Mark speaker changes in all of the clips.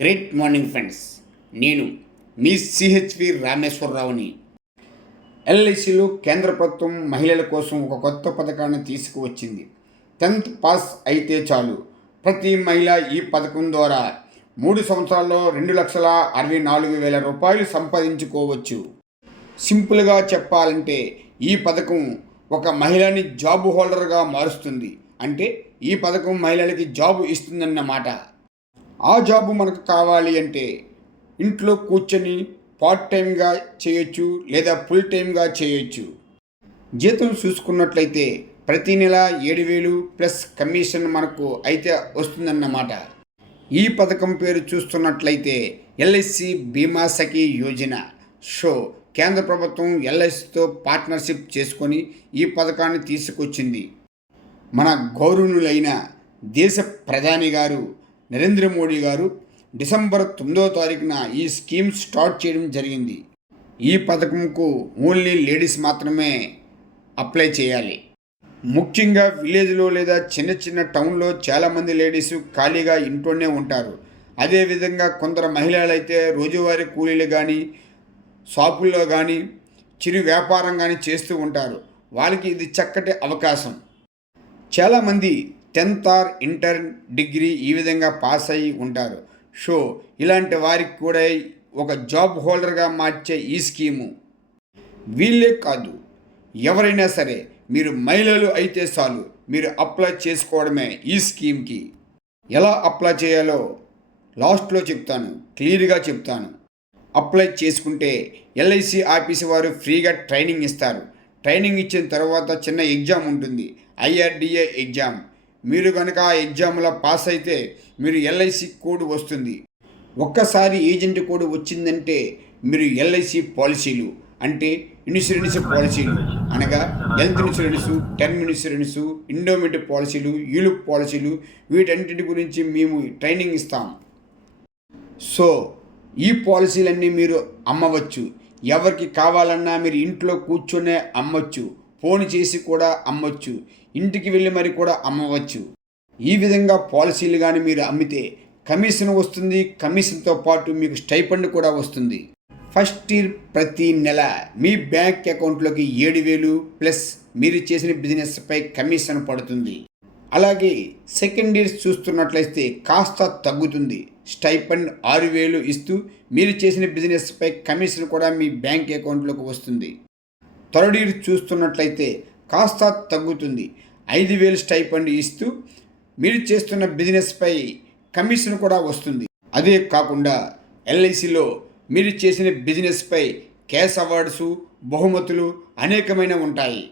Speaker 1: Great morning friends నేను మీ CHV రామేశ్వరరావుని. ఎల్ఐసిలో కేంద్ర ప్రభుత్వం మహిళల కోసం ఒక కొత్త పథకాన్ని తీసుకువచ్చింది. టెన్త్ పాస్ అయితే చాలు. ప్రతి మహిళ ఈ పథకం ద్వారా మూడు సంవత్సరాల్లో రెండు లక్షల అరవై నాలుగు వేల రూపాయలు సంపాదించుకోవచ్చు. సింపుల్గా చెప్పాలంటే ఈ పథకం ఒక మహిళని జాబ్ హోల్డర్గా మారుస్తుంది. అంటే ఈ పథకం మహిళలకి జాబ్ ఇస్తుందన్నమాట. ఆ జాబ్ మనకు కావాలి అంటే ఇంట్లో కూర్చొని పార్ట్ టైంగా చేయొచ్చు లేదా ఫుల్ టైంగా చేయొచ్చు. జీతం చూసుకున్నట్లయితే ప్రతి నెల ఏడు వేలు ప్లస్ కమిషన్ మనకు అయితే వస్తుందన్నమాట. ఈ పథకం పేరు చూస్తున్నట్లయితే ఎల్ఐసి బీమా సఖీ యోజన. షో కేంద్ర ప్రభుత్వం ఎల్ఐసితో పార్ట్నర్షిప్ చేసుకొని ఈ పథకాన్ని తీసుకొచ్చింది. మన గౌరవనులైన దేశ ప్రధాని గారు నరేంద్ర మోడీ గారు డిసెంబర్ తొమ్మిదో తారీఖున ఈ స్కీమ్ స్టార్ట్ చేయడం జరిగింది. ఈ పథకంకు ఓన్లీ లేడీస్ మాత్రమే అప్లై చేయాలి. ముఖ్యంగా విలేజ్లో లేదా చిన్న చిన్న టౌన్లో చాలామంది లేడీస్ ఖాళీగా ఇంట్లోనే ఉంటారు. అదేవిధంగా కొందరు మహిళలు అయితే రోజువారీ కూలీలు కానీ షాపుల్లో కానీ చిరు వ్యాపారం కానీ చేస్తూ ఉంటారు. వాళ్ళకి ఇది చక్కటి అవకాశం. చాలామంది టెన్త్ ఆర్ ఇంటర్ డిగ్రీ ఈ విధంగా పాస్ అయ్యి ఉంటారు. సో ఇలాంటి వారికి కూడా ఒక జాబ్ హోల్డర్గా మార్చే ఈ స్కీము. వీళ్ళే కాదు ఎవరైనా సరే మీరు మహిళలు అయితే చాలు మీరు అప్లై చేసుకోవడమే ఈ స్కీమ్కి. ఎలా అప్లై చేయాలో లాస్ట్లో చెప్తాను క్లియర్గా చెప్తాను. అప్లై చేసుకుంటే ఎల్ఐసి ఆఫీస్ వారు ఫ్రీగా ట్రైనింగ్ ఇస్తారు. ట్రైనింగ్ ఇచ్చిన తర్వాత చిన్న ఎగ్జామ్ ఉంటుంది ఐఆర్డిఏ ఎగ్జామ్. మీరు కనుక ఆ ఎగ్జామ్లో పాస్ అయితే మీరు ఎల్ఐసి కోడ్ వస్తుంది. ఒక్కసారి ఏజెంట్ కోడ్ వచ్చిందంటే మీరు ఎల్ఐసి పాలసీలు అంటే ఇన్సూరెన్స్ పాలసీలు అనగా health insurance term insurance endowment పాలసీలు యూలిప్ పాలసీలు వీటన్నిటి గురించి మేము ట్రైనింగ్ ఇస్తాం. సో ఈ పాలసీలన్నీ మీరు అమ్మవచ్చు. ఎవరికి కావాలన్నా మీరు ఇంట్లో కూర్చొనే అమ్మవచ్చు ఫోన్ చేసి కూడా అమ్మవచ్చు ఇంటికి వెళ్ళి మరి కూడా అమ్మవచ్చు. ఈ విధంగా పాలసీలు కానీ మీరు అమ్మితే కమిషన్ వస్తుంది. కమిషన్తో పాటు మీకు స్టైపండ్ కూడా వస్తుంది. ఫస్ట్ ఇయర్ ప్రతి నెల మీ బ్యాంక్ అకౌంట్లోకి ఏడు వేలు ప్లస్ మీరు చేసిన బిజినెస్పై కమిషన్ పడుతుంది. అలాగే సెకండ్ ఇయర్ చూస్తున్నట్లయితే కాస్త తగ్గుతుంది. స్టైపండ్ ఆరు వేలు ఇస్తూ మీరు చేసిన బిజినెస్పై కమిషన్ కూడా మీ బ్యాంక్ అకౌంట్లోకి వస్తుంది. థర్డ్ చూస్తున్నట్లయితే కాస్త తగ్గుతుంది. ఐదు వేలు స్టైపండ్ ఇస్తూ మీరు చేస్తున్న బిజినెస్పై కమిషన్ కూడా వస్తుంది. అదే కాకుండా ఎల్ఐసిలో మీరు చేసిన బిజినెస్పై క్యాష్ అవార్డ్స్ బహుమతులు అనేకమైన ఉంటాయి.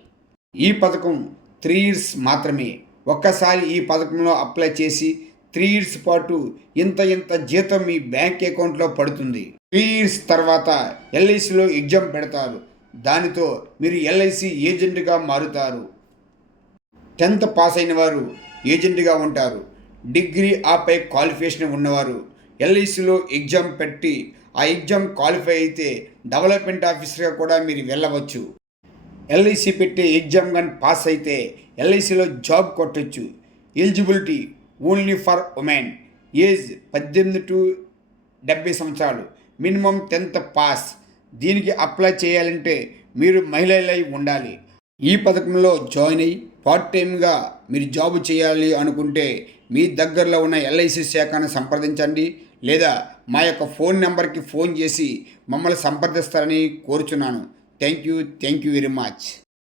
Speaker 1: ఈ పథకం త్రీ ఇయర్స్ మాత్రమే. ఒక్కసారి ఈ పథకంలో అప్లై చేసి త్రీ ఇయర్స్ పాటు ఇంత ఇంత జీతం మీ బ్యాంక్ అకౌంట్లో పడుతుంది. త్రీ ఇయర్స్ తర్వాత ఎల్ఐసిలో ఎగ్జామ్ పెడతారు. దానితో మీరు ఎల్ఐసి ఏజెంట్గా మారుతారు. టెన్త్ పాస్ అయిన వారు ఏజెంట్గా ఉంటారు. డిగ్రీ ఆపై క్వాలిఫికేషన్ ఉన్నవారు ఎల్ఐసిలో ఎగ్జామ్ పెట్టి ఆ ఎగ్జామ్ క్వాలిఫై అయితే డెవలప్మెంట్ ఆఫీసర్గా కూడా మీరు వెళ్ళవచ్చు. ఎల్ఐసి పెట్టే ఎగ్జామ్ కానీ పాస్ అయితే ఎల్ఐసిలో జాబ్ కొట్టచ్చు. Eligibility only for women. Age పద్దెనిమిది టు డెబ్బై సంవత్సరాలు. Minimum tenth pass. దీనికి అప్లై చేయాలంటే మీరు మహిళలై ఉండాలి. ఈ పథకంలో జాయిన్ అయ్యి పార్ట్ టైంగా మీరు జాబ్ చేయాలి అనుకుంటే మీ దగ్గరలో ఉన్న ఎల్ఐసి శాఖను సంప్రదించండి లేదా మా యొక్క ఫోన్ నెంబర్కి ఫోన్ చేసి మమ్మల్ని సంప్రదిస్తారని కోరుచున్నాను. Thank you thank you very much